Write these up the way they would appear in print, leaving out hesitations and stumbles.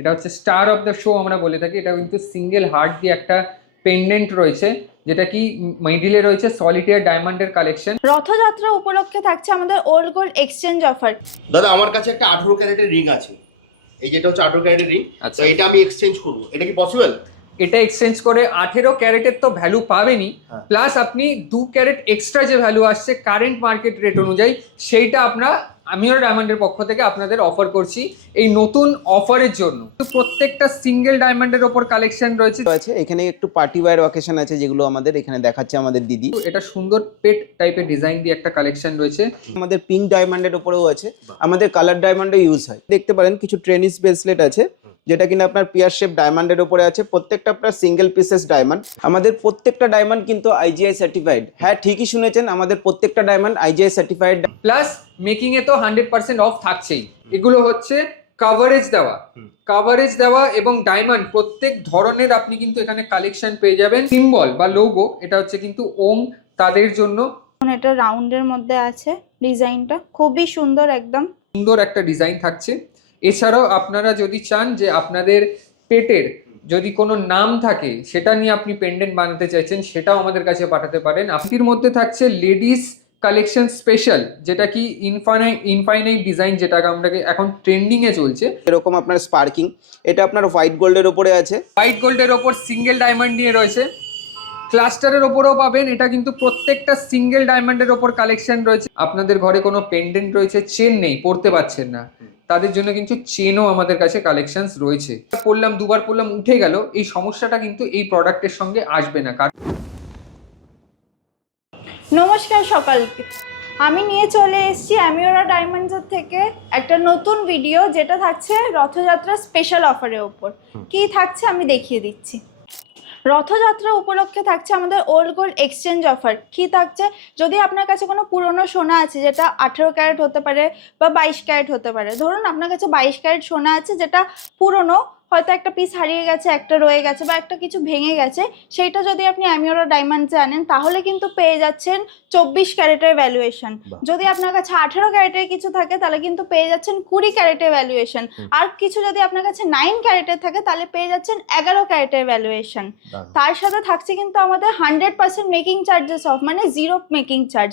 এটা হচ্ছে star of the show আমরা বলে থাকি। এটা কিন্তু সিঙ্গেল হার্ট দিয়ে একটা পেন্ডেন্ট রয়েছে, যেটা কি মিডিলে রয়েছে সলিটেয়ার ডায়মন্ডের কালেকশন। রথযাত্রা উপলক্ষে থাকছে আমাদের ওল্ড গোল্ড এক্সচেঞ্জ অফার। দাদা আমার কাছে একটা 18 ক্যারেটের রিং আছে, এই যেটা হচ্ছে 18 ক্যারেটের রিং, তো এটা আমি এক্সচেঞ্জ করব, এটা কি পসিবল? এটা এক্সচেঞ্জ করে 18 ক্যারেটের তো ভ্যালু পাবেনই, প্লাস আপনি 2 ক্যারেট এক্সট্রা যে ভ্যালু আসছে কারেন্ট মার্কেট রেট অনুযায়ী, সেইটা আমরা আমিওরা ডায়মন্ডের পক্ষ থেকে আপনাদের অফার করছি এই নতুন অফারের জন্য। প্রত্যেকটা সিঙ্গেল ডায়মন্ডের ওপর কালেকশন রয়েছে। এখানে একটু পার্টি ওয়্যার অকেশন আছে যেগুলো আমাদের এখানে দেখাচ্ছে আমাদের দিদি। এটা সুন্দর পেট টাইপের ডিজাইন দিয়ে একটা কালেকশন রয়েছে। আমাদের পিঙ্ক ডায়মন্ডের উপরেও আছে, আমাদের কালার ডায়মন্ডে ইউজ হয়। দেখতে পারেন কিছু ট্রেনিস ব্রেসলেট আছে যেটা কিনা আপনার পিয়ার শেপ ডায়মন্ডের উপরে আছে, প্রত্যেকটা আপনার সিঙ্গেল পিসেস ডায়মন্ড। আমাদের প্রত্যেকটা ডায়মন্ড কিন্তু আইজিআই সার্টিফাইড। হ্যাঁ, ঠিকই শুনেছেন, আমাদের প্রত্যেকটা diamond IGI certified. Plus making এ তো 100% অফ থাকছেই। এগুলো হচ্ছে কাভারেজ দেওয়া এবং ডায়মন্ড প্রত্যেক ধরনের আপনি কিন্তু এখানে কালেকশন পেয়ে যাবেন। সিম্বল বা লোগো এটা হচ্ছে কিন্তু ওম, তাদের জন্য। এটা রাউন্ডের মধ্যে আছে, ডিজাইনটা খুবই সুন্দর, একদম সুন্দর একটা ডিজাইন থাকছে। এছাড়াও আপনারা যদি চান যে আপনাদের পেটের যদি কোনো নাম থাকে সেটা নিয়ে আপনি পেন্ডেন্ট বানাতে চাইছেন, সেটাও আমাদের কাছে পাঠাতে পারেন। আপনার মধ্যে থাকছে লেডিস কালেকশন স্পেশাল, যেটা কি ইনফাইনাইট ডিজাইন, যেটা আমরা এখন ট্রেন্ডিং এ চলছে। এরকম আপনার স্পার্কিং, এটা আপনার হোয়াইট গোল্ডের উপরে আছে। হোয়াইট গোল্ডের ওপর সিঙ্গেল ডায়মন্ড নিয়ে রয়েছে, ক্লাস্টারের ওপরেও পাবেন। এটা কিন্তু প্রত্যেকটা সিঙ্গেল ডায়মন্ডের ওপর কালেকশন রয়েছে। আপনাদের ঘরে কোনো পেন্ডেন্ট রয়েছে, চেন নেই, পড়তে পারছেন না, তাদের জন্য কিন্তু চেনও আমাদের কাছে কালেকশনস রয়েছে। পরলাম, দুবার পরলাম, উঠে গেল, এই সমস্যাটা কিন্তু এই প্রোডাক্টের সঙ্গে আসবে না। নমস্কার সকালকে, আমি নিয়ে চলে এসেছি আমিওরা ডায়মন্ডসের থেকে একটা নতুন ভিডিও, যেটা থাকছে রথযাত্রা স্পেশাল অফারের ওপর। কি থাকছে আমি দেখিয়ে দিচ্ছি। রথযাত্রা উপলক্ষে থাকছে আমাদের ওল্ড গোল্ড এক্সচেঞ্জ অফার। কি থাকছে, যদি আপনার কাছে কোনো পুরনো সোনা আছে যেটা 18 ক্যারেট হতে পারে বা 22 ক্যারেট হতে পারে, ধরুন আপনার কাছে 22 ক্যারেট সোনা আছে যেটা পুরনো, হয়তো একটা পিস হারিয়ে গেছে, একটা রয়ে গেছে বা একটা কিছু ভেঙে গেছে, সেইটা যদি আপনি আমিওরা ডায়মন্ডসে আনেন তাহলে কিন্তু পেয়ে যাচ্ছেন 24 ক্যারেটের ভ্যালুয়েশন। যদি আপনার কাছে 18 ক্যারেটের কিছু থাকে তাহলে কিন্তু পেয়ে যাচ্ছেন 20 ক্যারেটের ভ্যালুয়েশন। আর কিছু যদি আপনার কাছে 9 ক্যারেটের থাকে তাহলে পেয়ে যাচ্ছেন 11 ক্যারেটের ভ্যালুয়েশন। তার সাথে থাকছে কিন্তু আমাদের 100% মেকিং চার্জেস অফ, মানে জিরো মেকিং চার্জ।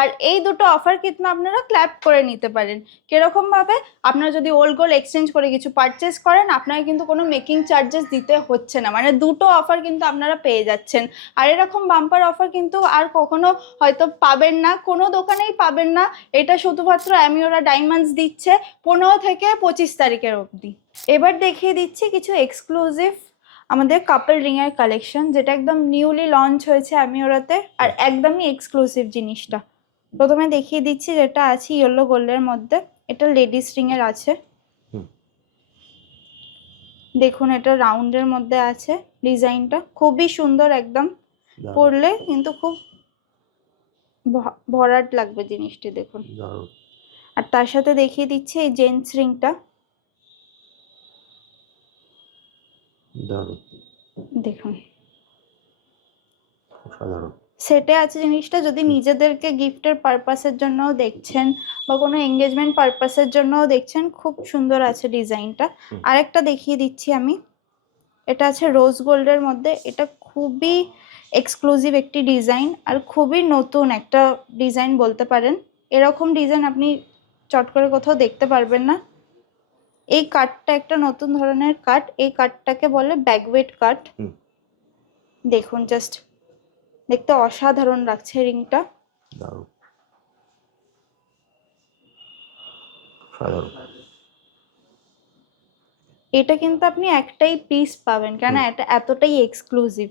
আর এই দুটো অফার কিন্তু আপনারা ক্ল্যাপ করে নিতে পারেন। কিরকম ভাবে, আপনারা যদি ওল্ড গোল্ড এক্সচেঞ্জ করে কিছু পারচেস করেন, আপনারা কিন্তু কোনো মেকিং চার্জেস দিতে হচ্ছে না, মানে দুটো অফার কিন্তু আপনারা পেয়ে যাচ্ছেন। আর এরকম বাম্পার অফার কিন্তু আর কখনো হয়তো পাবেন না, কোনো দোকানেই পাবেন না। এটা শুধুমাত্র আমিওরা ডায়মন্ডস দিচ্ছে 15 থেকে 25 তারিখের অবধি। এবার দেখিয়ে দিচ্ছি কিছু এক্সক্লুসিভ আমাদের কাপল রিং এর কালেকশন, যেটা একদম নিউলি লঞ্চ হয়েছে আমিওরাতে, আর একদমই এক্সক্লুসিভ জিনিসটা। প্রথমে দেখিয়ে দিচ্ছি যেটা আছে ইয়েলো গোল্ডের মধ্যে, এটা লেডিস রিং এর আছে। দেখুন, এটা রাউন্ডের মধ্যে আছে, ডিজাইনটা খুবই সুন্দর, একদম পরলে কিন্তু খুব ভরাট লাগবে জিনিসটি, দেখুন। আর তার সাথে দেখিয়ে দিচ্ছি এই জেন্টস রিংটা, দেখুন সেটে আছে জিনিসটা। যদি নিজেদেরকে গিফটের পারপাসের জন্য দেখছেন বা কোনো এঙ্গেজমেন্ট পারপাসের জন্য দেখছেন, খুব সুন্দর আছে ডিজাইনটা। আরেকটা দেখিয়ে দিচ্ছি আমি, এটা আছে রোজ গোল্ডের মধ্যে। এটা খুবই এক্সক্লুসিভ একটি ডিজাইন আর খুবই নতুন একটা ডিজাইন বলতে পারেন। এরকম ডিজাইন আপনি চট করে কোথাও দেখতে পারবেন না। এই কাটটা একটা নতুন ধরনের কাট, এই কাটটাকে বলে ব্যাকওয়েট কাট। দেখুন, জাস্ট দেখতে অসাধারণ লাগছে রিংটা। এটা কিন্তু আপনি একটাই পিস পাবেন, কেন এটা এতটাই এক্সক্লুসিভ।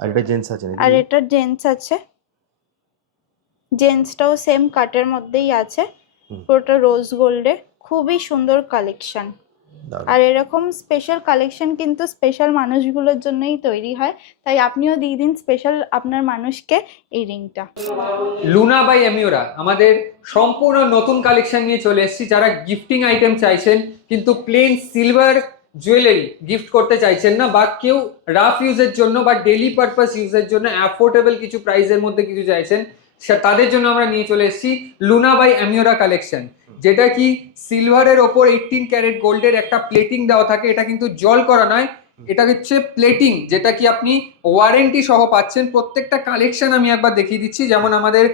আর এটা জেন্টস আছে, আর এটা জেন্টস আছে, জেন্টসটাও সেম কাটের মধ্যেই আছে, পুরোটা রোজ গোল্ডে। খুবই সুন্দর কালেকশন। আর এরকম স্পেশাল কালেকশন কিন্তু স্পেশাল মানুষগুলোর জন্যই তৈরি হয়, তাই আপনিও দিয়ে দিন স্পেশাল আপনার মানুষকে এই রিংটা। লুনা বাই আমিওরা আমাদের সম্পূর্ণ নতুন কালেকশন নিয়ে চলে এসেছি। যারা গিফটিং আইটেম চাইছেন কিন্তু প্লেন সিলভার জুয়েলারি গিফট করতে চাইছেন না, বা কেউ রাফ ইউজের জন্য বা ডেলি পারপাস ইউজের জন্য অ্যাফোর্ডেবল কিছু প্রাইসের মধ্যে কিছু চাইছেন, তাদের জন্য আমরা নিয়ে চলে এসেছি লুনা বাই অ্যামিওরা কালেকশন, যেটা কি সিলভারের ওপর 18 ক্যারেট গোল্ডের একটা প্লেটিং দেওয়া থাকে। এটা কিন্তু জল করা নয়, এটা হচ্ছে প্লেটিং, যেটা কি আপনি ওয়ারেন্টি সহ পাচ্ছেন। প্রত্যেকটা কালেকশন আমি একবার দেখিয়ে দিচ্ছি। যেমন আমাদের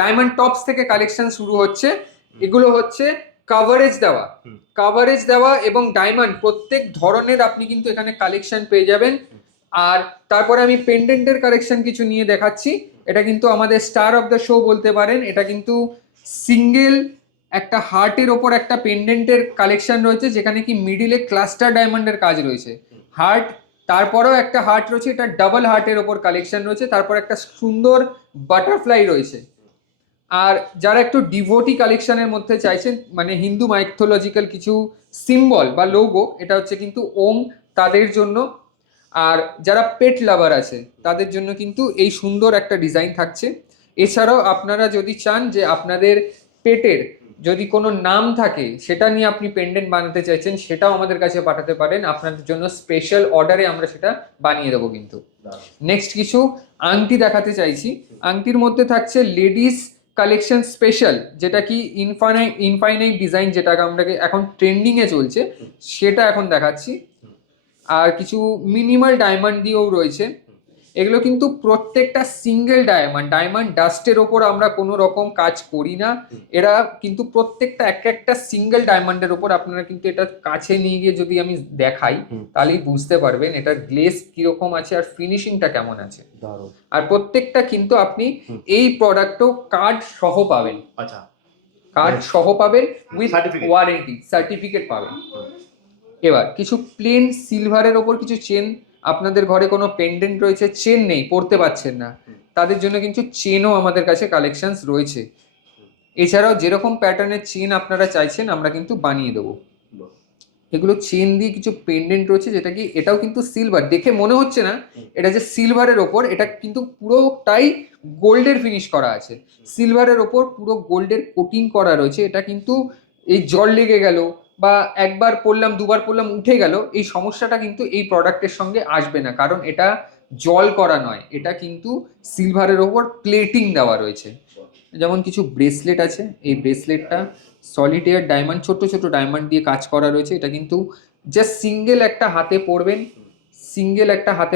ডায়মন্ড টপস থেকে কালেকশন শুরু হচ্ছে, এগুলো হচ্ছে কাভারেজ দেওয়া এবং ডায়মন্ড প্রত্যেক ধরনের আপনি কিন্তু এখানে কালেকশন পেয়ে যাবেন। আর তারপরে আমি পেন্ডেন্টের কালেকশন কিছু নিয়ে দেখাচ্ছি। এটা কিন্তু আমাদের স্টার অফ দ্য শো বলতে পারেন। এটা কিন্তু সিঙ্গেল একটা হার্টের ওপর একটা পেন্ডেন্টের কালেকশন রয়েছে, যেখানে কি মিডিলে ক্লাস্টার ডায়মন্ডের কাজ রয়েছে। হার্ট, তারপরেও একটা হার্ট রয়েছে, এটা ডাবল হার্টের ওপর কালেকশন রয়েছে। তারপর একটা সুন্দর বাটারফ্লাই রয়েছে। আর যারা একটু ডিভোটি কালেকশনের মধ্যে চাইছেন, মানে হিন্দু মাইথোলজিক্যাল কিছু সিম্বল বা লোগো, এটা হচ্ছে কিন্তু ওম, তাদের জন্য। আর যারা পেট লাভার আছে তাদের জন্য কিন্তু এই সুন্দর একটা ডিজাইন থাকছে। এছাড়াও আপনারা যদি চান যে আপনাদের পেটের যদি কোনো নাম থাকে সেটা নিয়ে আপনি পেন্ডেন্ট বানাতে চাইছেন, সেটাও আমাদের কাছে পাঠাতে পারেন। আপনাদের জন্য স্পেশাল অর্ডারে আমরা সেটা বানিয়ে দেবো। কিন্তু নেক্সট কিছু আংটি দেখাতে চাইছি। আংটির মধ্যে থাকছে লেডিস কালেকশন স্পেশাল, যেটা কি ইনফাইনাইট ডিজাইন, যেটাকে আমরা এখন ট্রেন্ডিং এ চলছে, সেটা এখন দেখাচ্ছি। আর কিছু মিনিমাল ডায়মন্ড দিয়েও রয়েছে। এগুলো কিন্তু প্রত্যেকটা সিঙ্গেল ডায়মন্ড ডাস্টের ওপর আমরা কোনো রকম কাজ করি না। এরা কিন্তু প্রত্যেকটা একটা সিঙ্গেল ডায়মন্ডের ওপর। আপনারা কিন্তু এটা কাছে নিয়ে গিয়ে যদি আমি দেখাই তাহলেই বুঝতে পারবেন এটার গ্লেজ কিরকম আছে আর ফিনিশিংটা কেমন আছে। আর প্রত্যেকটা কিন্তু আপনি এই প্রোডাক্টও কার্ড সহ পাবেন। আচ্ছা, কার্ড সহ পাবেন উইথ Certificate. ওয়ারেন্টি সার্টিফিকেট পাবেন। এবার কিছু প্লেন সিলভারের ওপর কিছু চেন, আপনাদের ঘরে কোনো পেন্ডেন্ট রয়েছে, চেন নেই, পড়তে পারছেন না, তাদের জন্য কিন্তু চেনও আমাদের কাছে কালেকশনস রয়েছে। এছাড়াও যেরকম প্যাটার্নের চেন আপনারা চাইছেন আমরা কিন্তু বানিয়ে দেবো। এগুলো চেন দিয়ে কিছু পেন্ডেন্ট রয়েছে, যেটা কি এটাও কিন্তু সিলভার, দেখে মনে হচ্ছে না এটা যে সিলভারের ওপর, এটা কিন্তু পুরোটাই গোল্ডের ফিনিশ করা আছে। সিলভারের ওপর পুরো গোল্ডের কোটিং করা রয়েছে। এটা কিন্তু এই জল লেগে গেল বা একবার পরলাম দুবার পরলাম উঠে গেল, এই সমস্যাটা কিন্তু এই প্রোডাক্টের সঙ্গে আসবে না, কারণ এটা জল করা নয়, এটা কিন্তু সিলভারের ওপর প্লেটিং দেওয়া রয়েছে। যেমন কিছু ব্রেসলেট আছে, এই ব্রেসলেটটা সলিটেয়ার ডায়মন্ড, ছোট ছোট ডায়মন্ড দিয়ে কাজ করা রয়েছে। এটা কিন্তু জাস্ট সিঙ্গেল একটা হাতে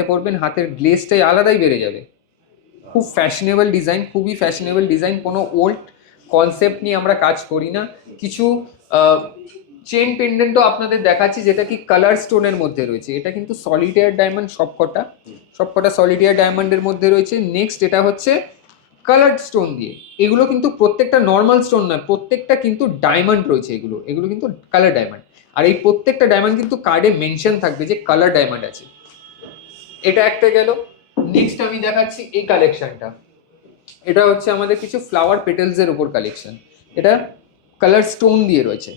পরবেন, হাতের গ্লেজটাই আলাদাই বেড়ে যাবে। খুব ফ্যাশনেবল ডিজাইন, খুবই ফ্যাশনেবল ডিজাইন, কোনো ওল্ড কনসেপ্ট নিয়ে আমরা কাজ করি না। কিছু চেন পেন্ডেন্টও আপনাদের দেখাচ্ছি, যেটা কি কালার স্টোনের মধ্যে রয়েছে। এটা কিন্তু সলিটেয়ার ডায়মন্ড, সবকটা সলিটেয়ার ডায়মন্ডের মধ্যে রয়েছে। নেক্সট এটা হচ্ছে কালার স্টোন দিয়ে। এগুলো কিন্তু প্রত্যেকটা নর্মাল স্টোন নয়, প্রত্যেকটা কিন্তু ডায়মন্ড রয়েছে। এগুলো কিন্তু কালার ডায়মন্ড। আর এই প্রত্যেকটা ডায়মন্ড কিন্তু কার্ডে মেনশন থাকবে যে কালার ডায়মন্ড আছে। এটা একটা গেল। নেক্সট আমি দেখাচ্ছি এই কালেকশনটা। এটা হচ্ছে আমাদের কিছু ফ্লাওয়ার পেটেলস এর উপর কালেকশন। এটা কালার স্টোন দিয়ে রয়েছে,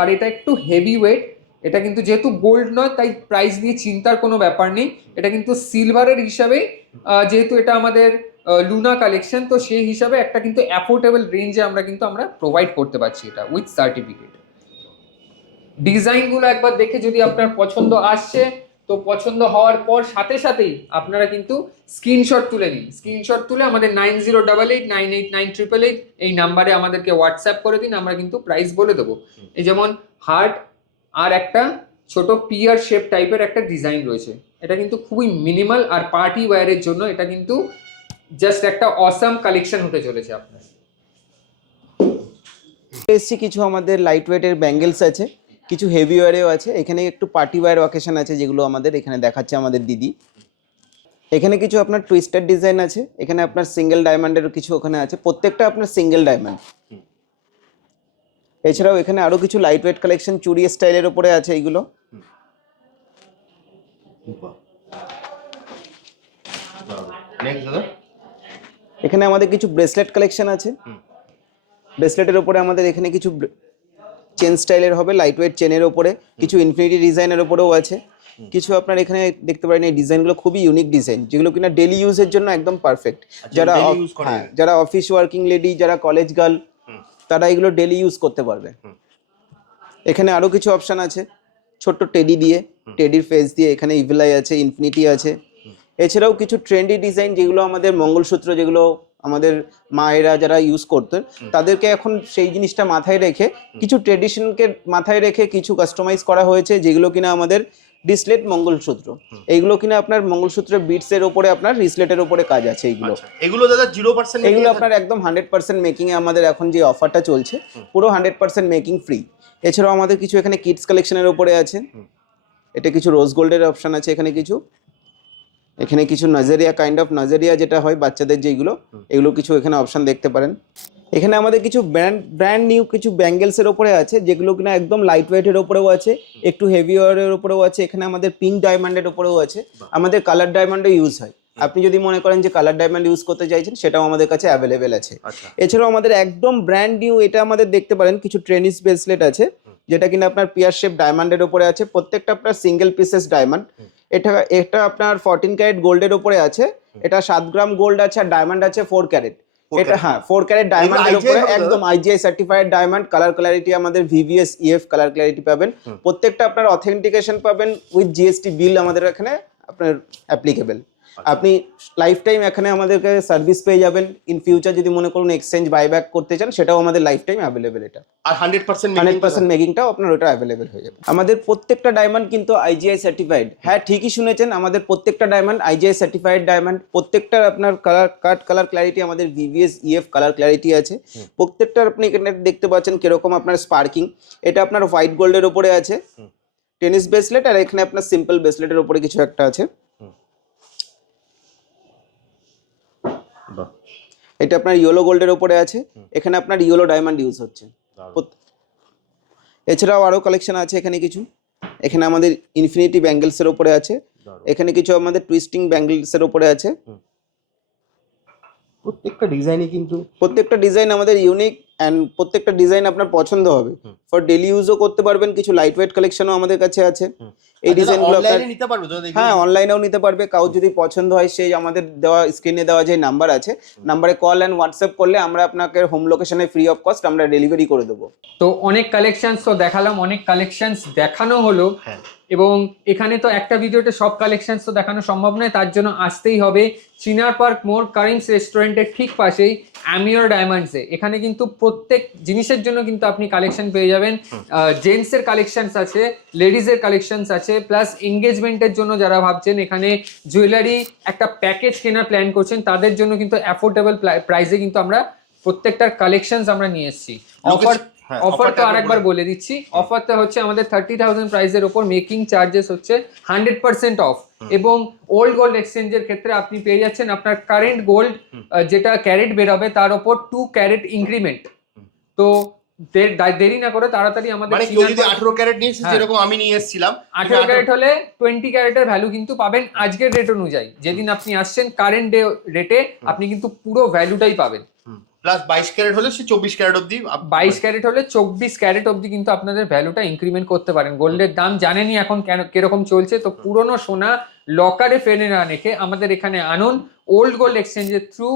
আর এটা একটু হেভি ওয়েট। এটা কিন্তু যেহেতু গোল্ড নয় তাই প্রাইস নিয়ে চিন্তার কোনো ব্যাপার নেই। এটা কিন্তু সিলভারের হিসাবে, যেহেতু এটা আমাদের লুনা কালেকশন, তো সেই হিসাবে একটা কিন্তু অ্যাফোর্ডেবল রেঞ্জে আমরা প্রোভাইড করতে পারছি এটা উইথ সার্টিফিকেট। ডিজাইনগুলো একবার দেখে যদি আপনার পছন্দ আসছে, তো পছন্দ হওয়ার পর সাথে সাথেই আপনারা কিন্তু স্ক্রিনশট তুলে নিন। স্ক্রিনশট তুলে আমাদের 9088989988 এই নাম্বারে আমাদেরকে হোয়াটসঅ্যাপ করে দিন, আমরা কিন্তু প্রাইস বলে দেবো। এই যেমন হার্ট আর একটা ছোট পিয়ার শেপ টাইপের একটা ডিজাইন রয়েছে। এটা কিন্তু খুবই মিনিমাল আর পার্টি ওয়্যারের জন্য এটা কিন্তু জাস্ট একটা অসাম কালেকশন হতে চলেছে আপনার। এসছি কিছু আমাদের লাইট ওয়েটের ব্যাঙ্গেলস আছে, কিছু হেভি ওয়্যারেও আছে। এখানে একটু পার্টি ওয়্যার অকেশন আছে, যেগুলো আমাদের এখানে দেখাচ্ছে আমাদের দিদি। এখানে কিছু আপনার টুইস্টার ডিজাইন আছে, এখানে আপনার সিঙ্গেল ডায়মন্ডেরও কিছু ওখানে আছে, প্রত্যেকটা আপনার সিঙ্গেল ডায়মন্ড। এছাড়াও এখানে আরো কিছু লাইট ওয়েট কালেকশন চুড়ি স্টাইলের উপরে আছে এইগুলো। এখানে আমাদের কিছু ব্রেসলেট কালেকশন আছে। ব্রেসলেটের উপরে আমাদের এখানে কিছু চেন স্টাইলের হবে, লাইট ওয়েট চেনের উপরে, কিছু ইনফিনিটি ডিজাইনের উপরেও আছে। কিছু আপনার এখানে দেখতে পারেন এই ডিজাইনগুলো খুবই ইউনিক ডিজাইন, যেগুলো কিনা ডেলি ইউজের জন্য একদম পারফেক্ট। যারা অফিস ওয়ার্কিং লেডি, যারা কলেজ গার্ল, তারা এগুলো ডেলি ইউজ করতে পারবে। এখানে আরো কিছু অপশন আছে, ছোট্ট টেডি দিয়ে, টেডির ফেস দিয়ে, এখানে ইভিলাই আছে, ইনফিনিটি আছে। এছাড়াও কিছু ট্রেন্ডি ডিজাইন, যেগুলো আমাদের মঙ্গলসূত্র, যেগুলো আমাদের মায়েরা যারা ইউজ করতেন তাদেরকে এখন সেই জিনিসটা মাথায় রেখে কিছু ট্রেডিশনকে মাথায় রেখে কিছু কাস্টমাইজ করা হয়েছে, যেগুলো কিনা আমাদের ডিসলেট মঙ্গলসূত্র, এইগুলো কিনা আপনার মঙ্গলসূত্রের বিটস এর উপরে আপনার রিসলেটের উপরে কাজ আছে। এগুলো দাদা 0% এগুলো আপনার একদম 100% মেকিং এ আমাদের এখন যে অফারটা চলছে পুরো 100% মেকিং ফ্রি। এছাড়াও আমাদের কিছু এখানে কিডস কালেকশনের উপরে আছে, এটা কিছু রোজ গোল্ডের অপশন আছে, এখানে কিছু নাজারিয়া কাইন্ড অফ নাজারিয়া যেটা হয় বাচ্চাদের যেগুলো, এগুলো কিছু এখানে অপশন দেখতে পারেন। এখানে আমাদের কিছু ব্র্যান্ড নিউ কিছু ব্যাঙ্গেলস এর উপরে আছে, যেগুলো কিনা একদম লাইট ওয়েটের উপরেও আছে, একটু হেভি ওয়ারের উপরেও আছে। এখানে আমাদের পিঙ্ক ডায়মন্ডের উপরেও আছে, আমাদের কালার ডায়মন্ডও ইউজ হয়। আপনি যদি মনে করেন যে কালার ডায়মন্ড ইউজ করতে চাইছেন সেটাও আমাদের কাছে অ্যাভেলেবেল আছে। এছাড়াও আমাদের একদম ব্র্যান্ড নিউ এটা আমাদের দেখতে পারেন কিছু ট্রেনিস ব্রেসলেট আছে, যেটা কিনা আপনার পিয়ার শেপ ডায়মন্ডের উপরে আছে, প্রত্যেকটা আপনার সিঙ্গেল পিসেস ডায়মন্ড। এটা আপনার 14 ক্যারেট গোল্ডের উপরে আছে, এটা 7 গ্রাম গোল্ড আছে, আর ডায়মন্ড আছে 4 ক্যারেট। এটা হ্যাঁ 4 ক্যারেট ডায়মন্ডের উপরে একদম IGI certified diamond. Colour clarity আমাদের ভিভিএস ইএফ কালার ক্ল্যারিটি পাবেন, প্রত্যেকটা আপনার অথেন্টিকেশন পাবেন উইথ জিএসটি বিল আমাদের এখানে আপনার অ্যাপ্লিকেবল। আপনি লাইফ টাইম এখানে আমাদেরকে সার্ভিস পেয়ে যাবেন। ইন ফিউচার যদি মনে করুন এক্সচেঞ্জ বাইব্যাক করতে চান সেটাও আমাদের লাইফ টাইম অ্যাভেলেবেল। এটা আর 100% মেকিংটাও আপনার ওটা অ্যাভেলেবেল হয়ে যাবে। আমাদের প্রত্যেকটা ডায়মন্ড কিন্তু আইজিআই সার্টিফাইড। হ্যাঁ ঠিকই শুনেছেন, আমাদের প্রত্যেকটা ডায়মন্ড আইজিআই সার্টিফাইড ডায়মন্ড। প্রত্যেকটা আপনার কালার ক্ল্যারিটি আমাদের ভিভিএস ইএফ কালার ক্ল্যারিটি আছে। প্রত্যেকটা আপনি এখানে দেখতে পাচ্ছেন কিরকম আপনার স্পার্কিং। এটা আপনার হোয়াইট গোল্ডের উপরে আছে টেনিস ব্রেসলেট, আর এখানে আপনার সিম্পল ব্রেসলেটের উপরে কিছু একটা আছে। এটা আপনার ইয়েলো গোল্ডের উপরে আছে, এখানে আপনার ইয়েলো ডায়মন্ড ইউজ হচ্ছে। এছাড়াও আরো কালেকশন আছে এখানে কিছু, এখানে আমাদের ইনফিনিটি ব্যাঙ্গেলস এর উপরে আছে, এখানে কিছু আমাদের টুইস্টিং ব্যাঙ্গেলস এর উপরে আছে। প্রত্যেকটা ডিজাইন আমাদের ইউনিক এন্ড প্রত্যেকটা ডিজাইন আপনার পছন্দ হবে। ফর ডেইলি ইউজও করতে পারবেন, কিছু লাইট ওয়েট কালেকশনও আমাদের কাছে আছে। এই ডিজাইনগুলো অনলাইনে নিতে পারবে তো? হ্যাঁ অনলাইনেও নিতে পারবে। কাউ যদি পছন্দ হয় সেই আমাদের দেওয়া স্ক্রিনে দেওয়া যে নাম্বার আছে, নাম্বারে কল এন্ড হোয়াটসঅ্যাপ করলে আমরা আপনাকে হোম লোকেশনে ফ্রি অফ কস্ট আমরা ডেলিভারি করে দেবো। তো অনেক কালেকশনস তো দেখালাম, অনেক কালেকশনস দেখানো হলো, এবং এখানে তো একটা ভিডিওতে সব কালেকশনস তো দেখানো সম্ভব নয়, তার জন্য আসতেই হবে চিনার পার্ক মোড় কারিমস রেস্টুরেন্টের ঠিক পাশেই অ্যামিওর ডায়মন্ডসে। এখানে কিন্তু প্রত্যেক জিনিসের জন্য কিন্তু আপনি কালেকশন পেয়ে যাবেন। জেন্টসের কালেকশনস আছে, লেডিজের কালেকশনস আছে, প্লাস এঙ্গেজমেন্টের জন্য যারা ভাবছেন এখানে জুয়েলারি একটা প্যাকেজ কেনার প্ল্যান করছেন তাদের জন্য কিন্তু অ্যাফোর্ডেবল প্রাইসে কিন্তু আমরা প্রত্যেকটার কালেকশনস আমরা নিয়ে এসেছি। অফার তো আরেকবার বলে দিচ্ছি, অফারটা হচ্ছে আমাদের 30,000 প্রাইসের ওপর মেকিং চার্জেস হচ্ছে 100% অফ, এবং ওল্ড গোল্ড এক্সচেঞ্জের ক্ষেত্রে আপনি পেয়ে যাচ্ছেন আপনার কারেন্ট গোল্ড যেটা ক্যারেট বেরোবে তার ওপর 2 ক্যারেট ইনক্রিমেন্ট। তো দেরি না করে তাড়াতাড়ি আমাদের মানে কেউ যদি 18 ক্যারেট নিয়ে এসেছে, যেরকম আমি নিয়ে এসেছিলাম, 18 ক্যারেট হলে 20 ক্যারেটের ভ্যালু কিন্তু পাবেন আজকের রেট অনুযায়ী। যেদিন আপনি আসছেন কারেন্ট ডে রেটে আপনি কিন্তু পুরো ভ্যালুটাই পাবেন। প্লাস 22 ক্যারেট হলে সে 24 ক্যারেট অবধি, 22 ক্যারেট হলে 24 ক্যারেট অবধি কিন্তু আপনাদের ভ্যালুটা ইনক্রিমেন্ট করতে পারেন। গোল্ডের দাম জানেনই এখন কিরকম চলছে, তো পুরনো সোনা লকারে ফেলে না রেখে আমাদের এখানে আনুন। ওল্ড গোল্ড এক্সচেঞ্জের থ্রু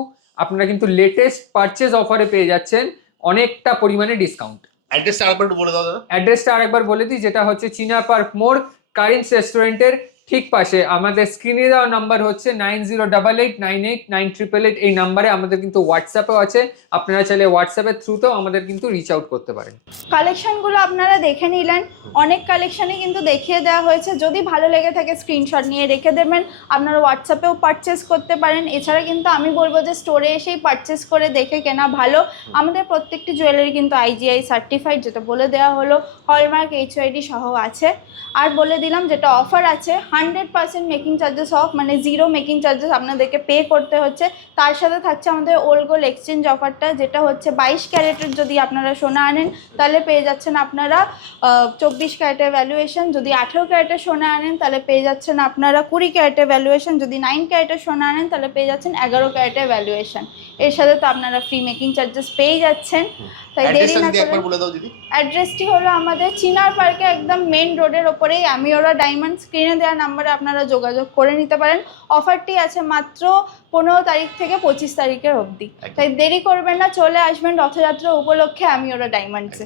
আপনারা কিন্তু লেটেস্ট পারচেজ অফারে পেয়ে যাচ্ছেন অনেকটা পরিমাণে ডিসকাউন্ট। অ্যাড্রেসটা আরেকবার বলে দাও দাদা। অ্যাড্রেসটা আরেকবার বলে দিই, যেটা হচ্ছে চিনা পার্ক মোড় কারিমস রেস্টুরেন্টের ঠিক পাশে। আমাদের স্ক্রিনে দেওয়া নাম্বার হচ্ছে 9088989988। এই নাম্বারে আমাদের কিন্তু হোয়াটসঅ্যাপও আছে, আপনারা চাইলে হোয়াটসঅ্যাপের থ্রুতেও আমাদের কিন্তু রিচ আউট করতে পারেন। কালেকশনগুলো আপনারা দেখে নিলেন, অনেক কালেকশনই কিন্তু দেখিয়ে দেওয়া হয়েছে। যদি ভালো লেগে থাকে স্ক্রিনশট নিয়ে রেখে দেবেন, আপনারা হোয়াটসঅ্যাপেও পারচেস করতে পারেন। এছাড়া কিন্তু আমি বলবো যে স্টোরে এসেই পারচেস করে দেখে কেনা ভালো। আমাদের প্রত্যেকটি জুয়েলারি কিন্তু আইজিআই সার্টিফাইড, যেটা বলে দেওয়া হলো, হলমার্ক এইচওআইডি সহ আছে। আর বলে দিলাম যেটা অফার আছে 100% মেকিং চার্জেস অফ, মানে 0 মেকিং চার্জেস আপনাদেরকে পে করতে হচ্ছে। তার সাথে থাকছে আমাদের ওল্ড গোল্ড এক্সচেঞ্জ অফারটা, যেটা হচ্ছে 22 ক্যারেটের যদি আপনারা সোনা আনেন তাহলে পেয়ে যাচ্ছেন আপনারা 24 ক্যারেটের ভ্যালুয়েশন। যদি 18 ক্যারেটের সোনা আনেন তাহলে পেয়ে যাচ্ছেন আপনারা 20 ক্যারেটের ভ্যালুয়েশন। যদি 9 ক্যারেটের সোনা আনেন তাহলে পেয়ে যাচ্ছেন 11 ক্যারেটের ভ্যালুয়েশন। এর সাথে তো আপনারা ফ্রি মেকিং চার্জেস পেয়ে যাচ্ছেন। তাই দেরি না করে অ্যাড্রেসটি হলো আমাদের চিনার পার্কে একদম মেন রোডের ওপরেই অ্যামিওরা ডায়মন্ড। স্ক্রিনে দেওয়া নাম্বারে আপনারা যোগাযোগ করে নিতে পারেন। অফারটি আছে মাত্র 15 তারিখ থেকে 25 তারিখের অবধি। তাই দেরি করবেন না, চলে আসবেন রথযাত্রা উপলক্ষে অ্যামিওরা ডায়মন্ডসে।